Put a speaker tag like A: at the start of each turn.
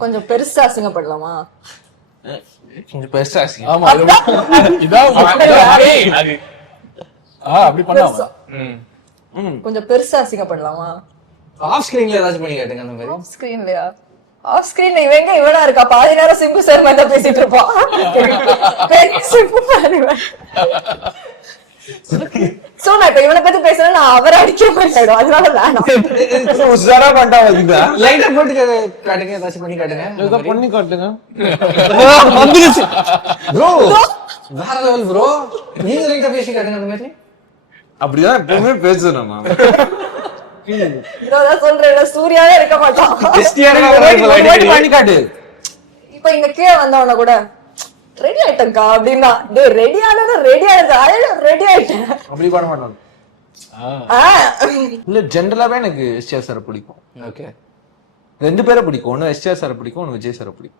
A: கொஞ்சம் பெருசா அசிங்கப்படலாமா?
B: கொஞ்சம் பெருசா அசிங்கம்.
C: ஆமா இதான் அப்படி பண்ணாம.
A: கொஞ்சம் பெருசா அசிங்கப்படலாமா?
B: ஆஃப் ஸ்கிரீன்ல ஏதாச்சும் பண்ணி கேட்டுங்க அந்த மாதிரி.
A: ஆஃப் ஸ்கிரீன்லயா ஆஃப் ஸ்கிரீன்ல இவங்க இவனா இருக்கா? பாதி நேரம் சிம்பு சார் மாதிரி பேசிட்டு இருப்பான். பெரிய சிம்பு. சோ நான் இப்ப இவனை பத்தி பேசுறேன் நான் அவரை அடிக்க மாட்டேன்? அதனால வேணாம்
B: உஷாரா பண்ணிட்டா வந்துதா லைட்டா போட்டு காட்டுங்க ஏதாச்சும் பண்ணி காட்டுங்க.
C: ஏதோ பண்ணி காட்டுங்க.
B: வந்துருச்சு. ப்ரோ வேற லெவல் ப்ரோ நீங்க லைட்டா பேசி காட்டுங்க அந்த மாதிரி.
D: அப்படிதான் எப்பவுமே பேசணும் நான்.
A: சொல்றேன் சூர்யாவே இருக்க மாட்டான். இப்ப இங்க கீழே வந்தவன கூட. ரெடி ஆயிட்டேன்க்கா அப்படின்னா. டேய் ரெடி ஆனது ரெடி ஆனது ரெடி ஆயிட்டேன்.
D: அப்படி பண்ண மாட்டோம்
A: ஆ.
D: இல்ல ஜென்ரலாவே எனக்கு எஸ்டிஆர் சார் பிடிக்கும்.
B: ஓகே
D: ரெண்டு பேரை பிடிக்கும். ஒன்னு எஸ்டிஆர் சார் பிடிக்கும் ஒன்னு விஜய் சார் பிடிக்கும்.